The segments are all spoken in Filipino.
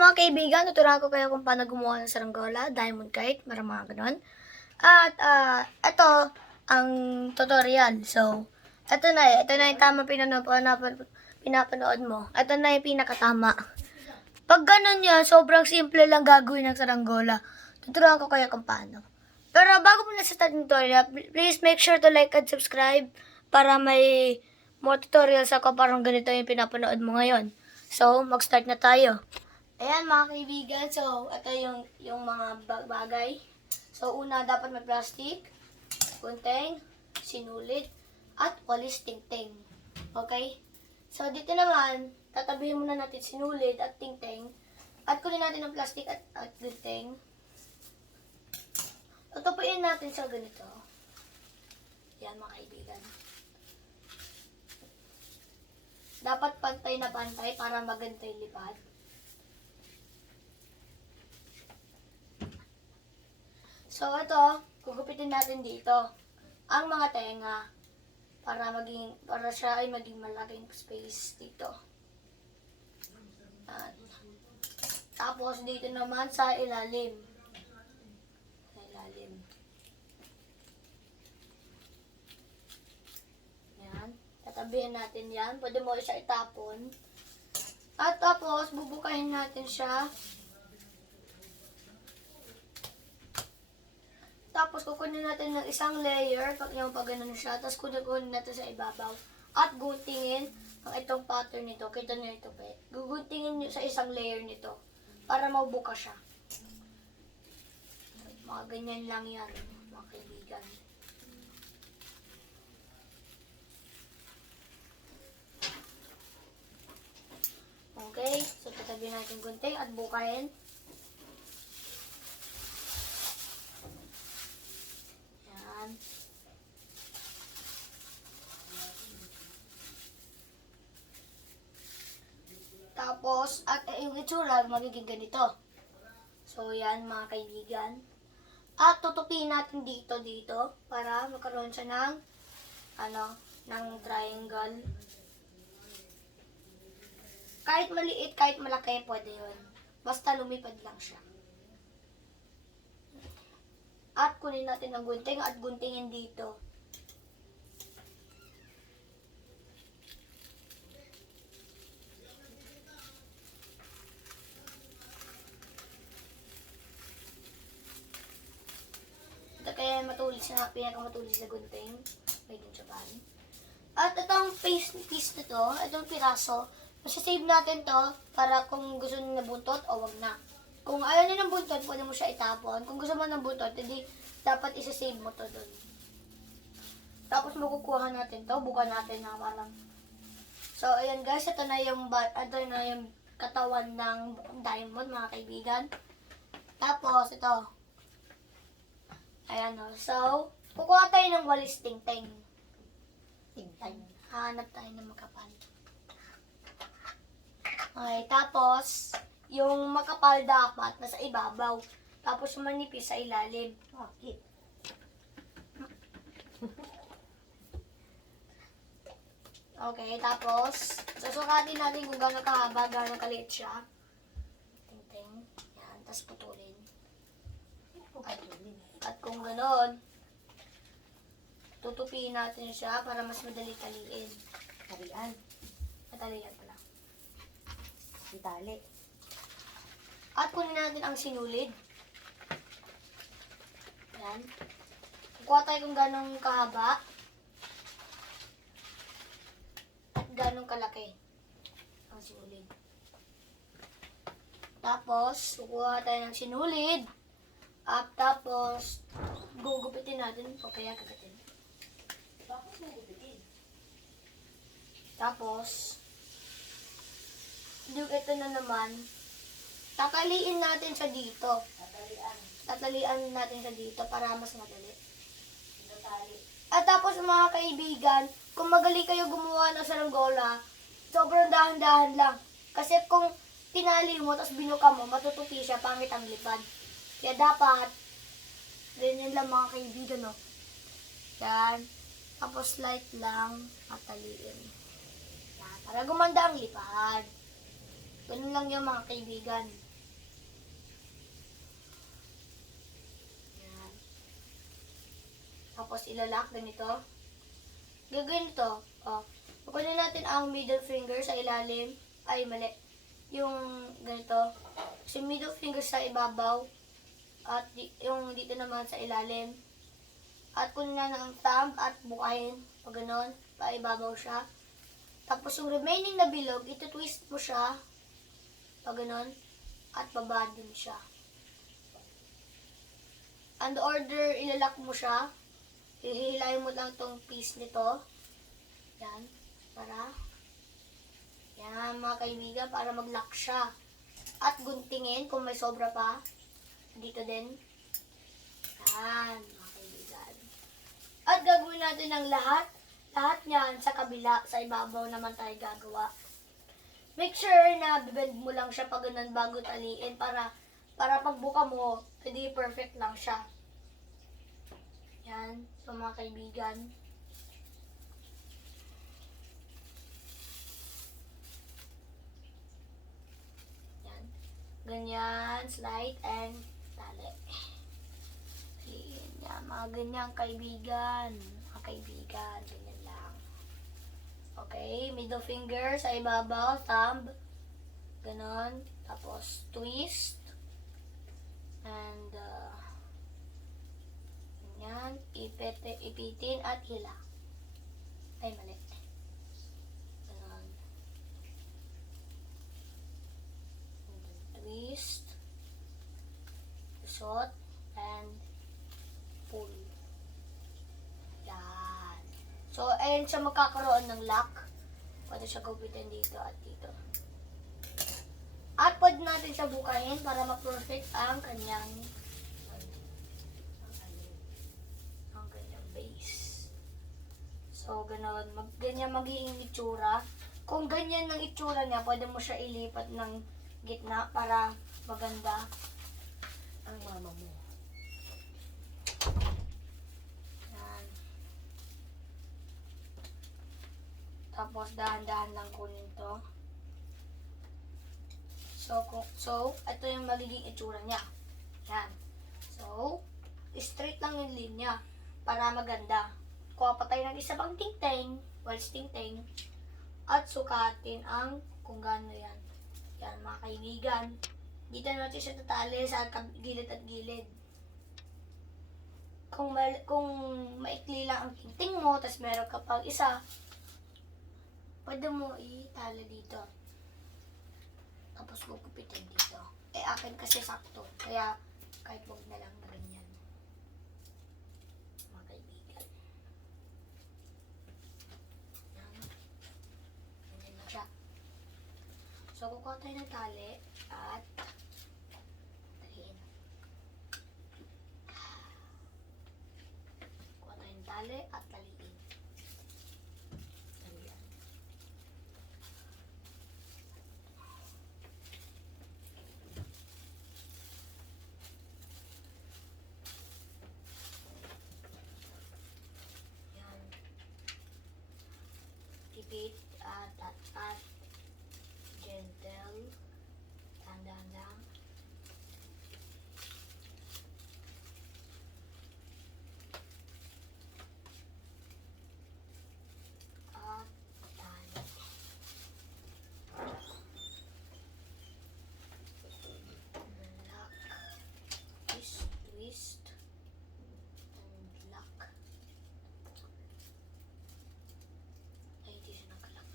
Mga kaibigan, tuturuan ko kayo kung paano gumawa ng saranggola, diamond kite, mga ganon. At ito ang tutorial. So, ito na yung tamang pinapanood mo. Ito na yung pinakatama. Pag ganun yan, sobrang simple lang gagawin ng saranggola. Tuturuan ko kayo kung paano. Pero bago mo na sa tutorial, please make sure to like and subscribe para may more tutorials ako parang ganito yung pinapanood mo ngayon. So, mag-start na tayo. Ayan mga kaibigan, so ito yung mga bagay. So una, dapat may plastic, gunting, sinulid, at walis tingting. Okay? So dito naman, tatabihin muna natin sinulid at tingting. At kunin natin ang plastic at gunting. Tutupuin natin sa ganito. Yan mga kaibigan. Dapat pantay na pantay para maganda yung lipad. So, ito, gugupitin natin dito ang mga tenga para siya ay maging malaking space dito. At, tapos, dito naman sa ilalim. Yan. Tatabihin natin yan. Pwede mo siya itapon. At tapos, bubukahin natin siya. Tapos, kukunin natin ng isang layer, pag ganun siya, tapos kunin natin sa ibabaw. At guntingin ang itong pattern nito. Kita nyo ito, pe. Guguntingin nyo sa isang layer nito para mabuka siya. Mga ganyan lang yan, mga kaibigan. Okay, so tatabi natin gunting at bukahin. Tapos, at yung itsura, magiging ganito. So, yan mga kaibigan. At tutupiin natin dito, para magkaroon siya ng, ng triangle. Kahit maliit, kahit malaki, pwede yun. Basta lumipad lang siya. At kunin natin ang gunting at guntingin dito. Ito kaya pinakamatulis na gunting. Made in Japan. At itong piece na to, itong piraso, masasave natin to para kung gusto nyo na buntot o wag na. Kung ayaw nyo ng buntot, pwede mo siya itapon. Kung gusto mo ng buntot, hindi dapat isa-save mo to doon. Tapos makukuha natin to, buka natin na parang. So, ayan guys, ito na yung katawan ng diamond, mga kaibigan. Tapos, ito. Ayan o. So, kukuha tayo ng walis tingting. Hanap tayo ng makapal. Okay, tapos, yung makapal dapat nasa ibabaw. Tapos manipis sa ilalim. Okay. Okay, tapos, susukatin natin kung gano'ng kahaba, gano'ng kaliit siya. Tingting. Yan, tapos putulin. At kung gano'n, tutupiin natin siya para mas madali taliin. Talian. Matalian pala. Itali. At kunin natin ang sinulid. Ayan. Kukuha tayo kung gano'ng kahaba. At gano'ng kalaki. Ang sinulid. Tapos, kukuha tayo ng sinulid. At tapos, gugupitin natin o kaya kagatin. Bakit mo gupitin? Tapos, ito na naman, tataliin natin siya dito. Tatalian natin siya dito para mas madali. At tapos mga kaibigan, kung magaling kayo gumawa ng saranggola, sobrang dahan-dahan lang. Kasi kung tinali mo, tapos binuka mo, matutupi siya, pangit ang lipad. Kaya dapat, ganyan lang mga kaibigan, no? Yan. Tapos light lang, mataliin. Yan. Para gumanda ang lipad. Ganun lang yung mga kaibigan. Tapos ilalak ganito. Gagawin ito. Oh. Kukunin natin ang middle finger sa ilalim. Ay, mali. Yung ganito. Kasi middle finger sa ibabaw. At yung dito naman sa ilalim. At kunin na ng thumb at bukahin. Pag ganon, paibabaw siya. Tapos yung remaining na bilog, ito-twist mo siya. Pag ganon. At baba din siya. And order, ilalak mo siya. Hihilayin mo lang tong piece nito. Yan. Para. Yan mga kaibigan, para mag-lock siya. At guntingin kung may sobra pa. Dito din. Yan mga kaibigan. At gagawin natin ang lahat. Lahat niyan sa kabila, sa ibabaw naman tayo gagawa. Make sure na bend mo lang siya pag ganun bago taliin para pagbuka mo, hindi perfect lang siya. Yan, so mga kaibigan. Yan. Ganyan, slide and tali. Yan, mga ganyan kaibigan. Mga kaibigan, ganyan lang. Okay, middle finger sa ibabaw, thumb. Ganon. Tapos, twist. And, yan. Ipitin at hila. Ay, mali. Ganon. And then, twist. Shot. And, pull. Yan. So, ayun siya magkakaroon ng lock. Pwede siya gupitin dito at dito. At pwede natin siya bukahin para ma-perfect ang kanyang base. So, ganoon. Ganyan magiging itsura. Kung ganyan ang itsura niya, pwede mo siya ilipat ng gitna para maganda ang mama mo. Yan. Tapos, dahan-dahan lang kunin to. So, ito yung magiging itsura niya. Yan. So, straight lang yung linya para maganda. Kuha pa tayo ng isa pang tingting, walis tingting, at sukatin ang kung gaano yan. Yan, mga kaibigan. Dito natin siya tatali sa gilid at gilid. Kung maikli lang ang tingting mo, tapos meron ka pang isa, pwede mo itali dito. Tapos gugupitin dito. Eh, akin kasi sakto. Kaya, kahit wag na lang ganyan. Mga kaibigan. Yan. Ganyan na siya. So, kukuha tayo ng tali at taliin. Kukuha tayo ng tali at taliin. Ganyan. Tipid at gentle. Tandaan lang. At tali. Lock. Twist. And lock. Ay, hindi siya nag-lock.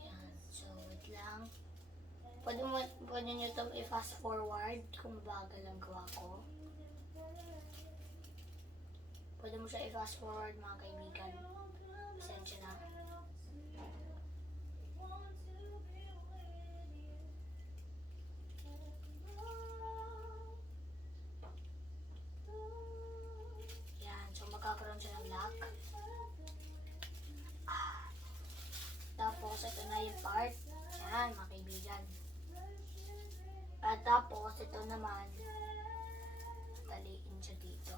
Yan. So, wait lang. Pwede nyo ito i-fast forward kung bagal ang gawa ko. Pwede mo siya i-fast forward mga kaibigan. Pasensya na. Yan. So, magkakaroon siya ng lock. Tapos, ito na yung part. Yan, mga kaibigan. At tapos, ito naman, taliin siya dito.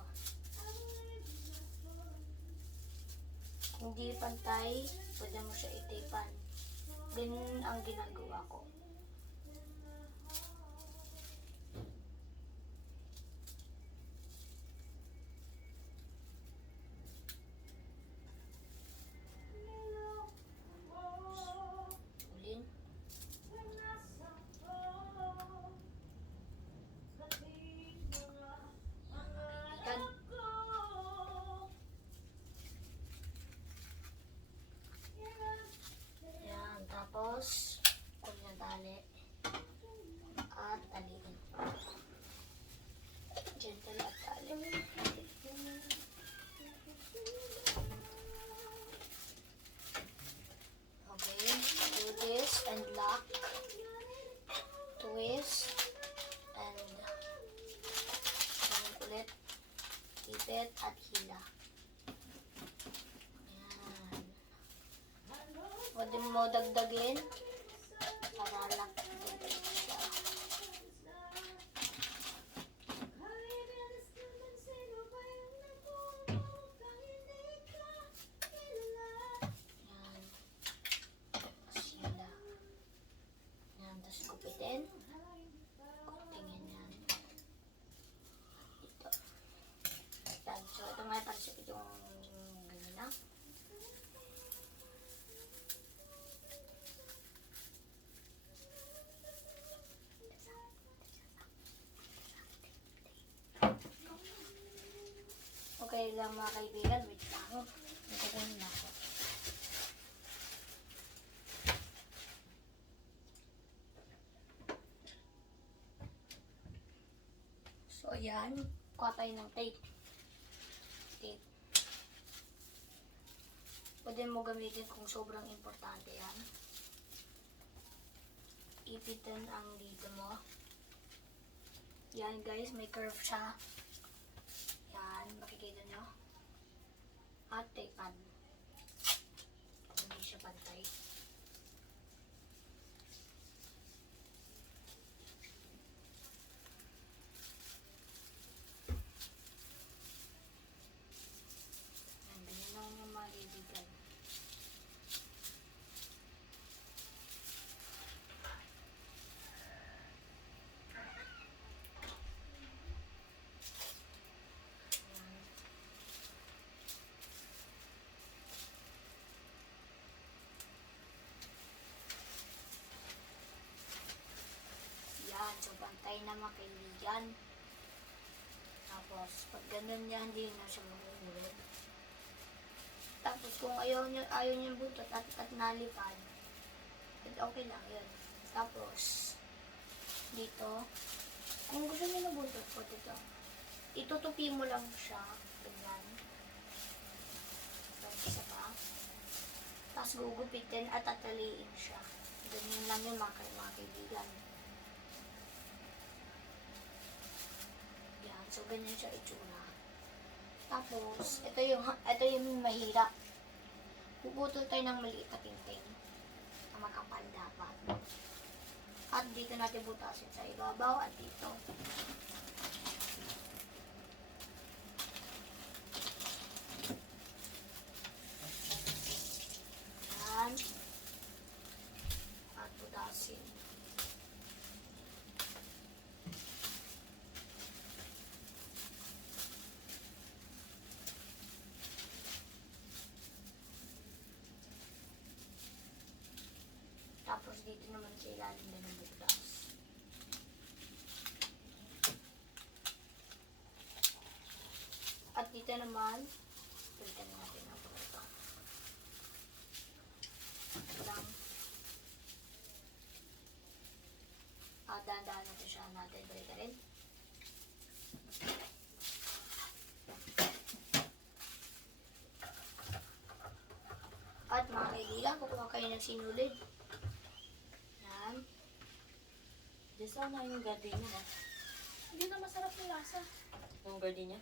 Kung hindi pantay, pwede mo siya itipan. Ganun ang ginagawa ko. Ulin. Kan. Yan, tapos kunin ang tali at taliin. Gentle at tali. Okay, do this and lock, twist, and ganun ulit, ipit at hila. Yan. Pwede mo dagdagin para lock din siya. Yan. Tapos hila. Yan, tapos kupitin. Kupitingin yan. Ito. Yan. So, ito nga para sa yung ganyan na. Okay lang mga kaibigan, wait lang. Nagkaganin na ako. So, ayan. Kuha tayo ng tape. Tape. Pwede mo gamitin kung sobrang importante yan. Ipitin ang dito mo. Yan guys, may curve siya. Yan, makikita nyo. At tapean. Hindi siya pantay. Yan, ganyan lang yung mga kaibigan. Yan, so pantay na mga kaibigan. Tapos, pag ganun niya, hindi na siya magugulit. Tapos, kung ayaw niya yung butot at nalipad, okay lang yun. Tapos, dito, kung gusto niya na butot po dito, itutupi mo lang siya, ganyan. Tapos, isa pa. Tapos, gugupitin at tataliin siya. Ganyan lang yun mga kaibigan. Yan, so ganyan siya itsura. Tapos, ito yung mahirap. Puputol tayo ng maliit na tingting. Na makapal dapat. At dito natin butasin sa ibabaw at dito. Yan. At butasin. Tapos dito naman sa ilalim na ng butas. At dito naman, pilitan natin ang ito. Lang. At dahan-dahan natin siya natin. Balik rin. At mga kaibigan, kukuha kayo ng sinulid. Yan. Diyan sana yung gardenia na. Hindi na masarap yung lasa. Yung gardenia?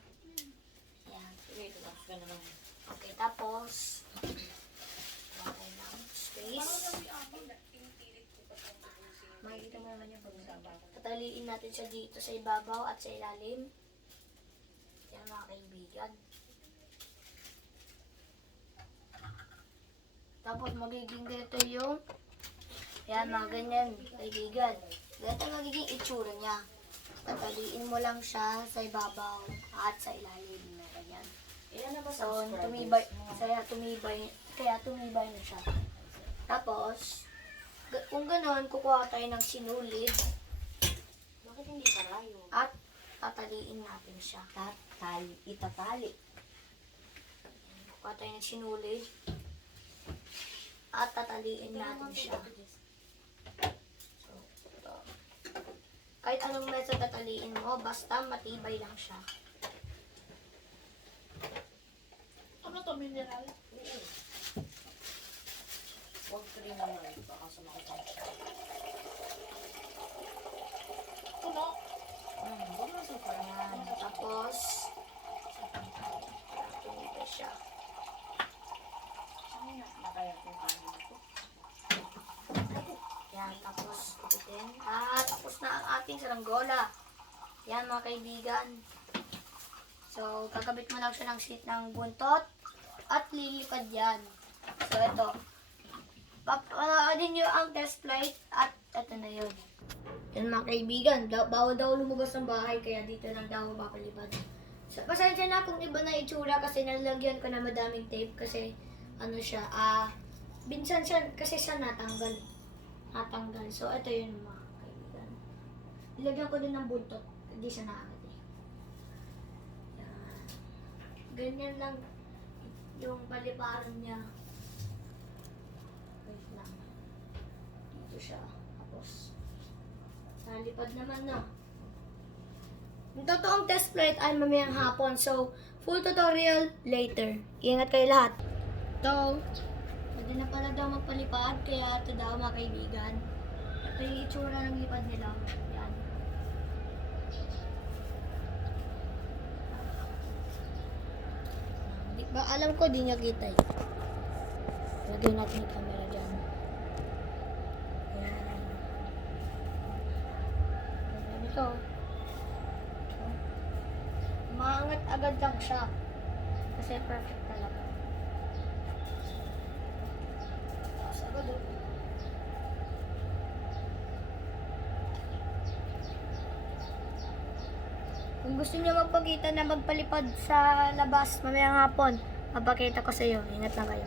Yan. Sige, ito tapos ka na lang. Okay, tapos, okay lang. Space. Makikita mo naman yung pagsabaw. Tataliin natin siya dito sa ibabaw at sa ilalim. Yan mga kaibigan. Tapos magiging ganito yung, yan, mga ganyan, kaibigan. Ganito ang magiging itsura niya. Tataliin mo lang siya sa ibabaw at sa ilalim na ganyan. Ilan na ba So, subscribers tumibay, mo? kaya tumibay na siya. Tapos, kung gano'n, kukuha tayo ng sinulid Bakit hindi parayo? at tataliin natin siya. Itatali. Kukuha tayo ng sinulid at tataliin natin siya. So, ito. Kahit anong method tataliin mo, basta matibay lang siya. Ano to, mineral? Huwag ko rin naman. Baka sumakit ang siya. Puno? Huwag na super. Ayan. Tapos, tumibay siya. Nakaya kung paano ito. Yan, tapos ikutin. Tapos na ang ating saranggola. Yan mga kaibigan. So, gagabit mo lang siya ng sheet ng buntot at lilipad yan. So, ito. Papanoodin nyo ang test flight at ito na yun. Yan mga kaibigan. Bawal daw lumabas ng bahay kaya dito lang daw papalipad. So, pasensya na kung iba na itsura kasi nalagyan ko na madaming tape kasi ano siya, binsan siya kasi siya natanggal. So, ito yun mga kaibigan. Ilagyan ko din ng buntot. Hindi siya nakakit eh. Yan. Ganyan lang yung paliparan niya. Wait lang. Dito siya. Tapos, nalipad naman na. Yung totoong test flight ay mamayang hapon. So, full tutorial later. Ingat kayo lahat. Ito, pwede na pala daw magpalipad, kaya ito daw mga kaibigan. Ito yung itsura ng lipad nila. Yan. Alam ko, di niya kita eh. Lagyan natin yung camera dyan. Yan. Yan ito. Maangat agad lang siya. Kasi perfect talaga. Tapos agad oh. Kung gusto niyo magpakita na magpalipad sa labas mamayang hapon, papakita ko sa iyo. Ingat lang kayo.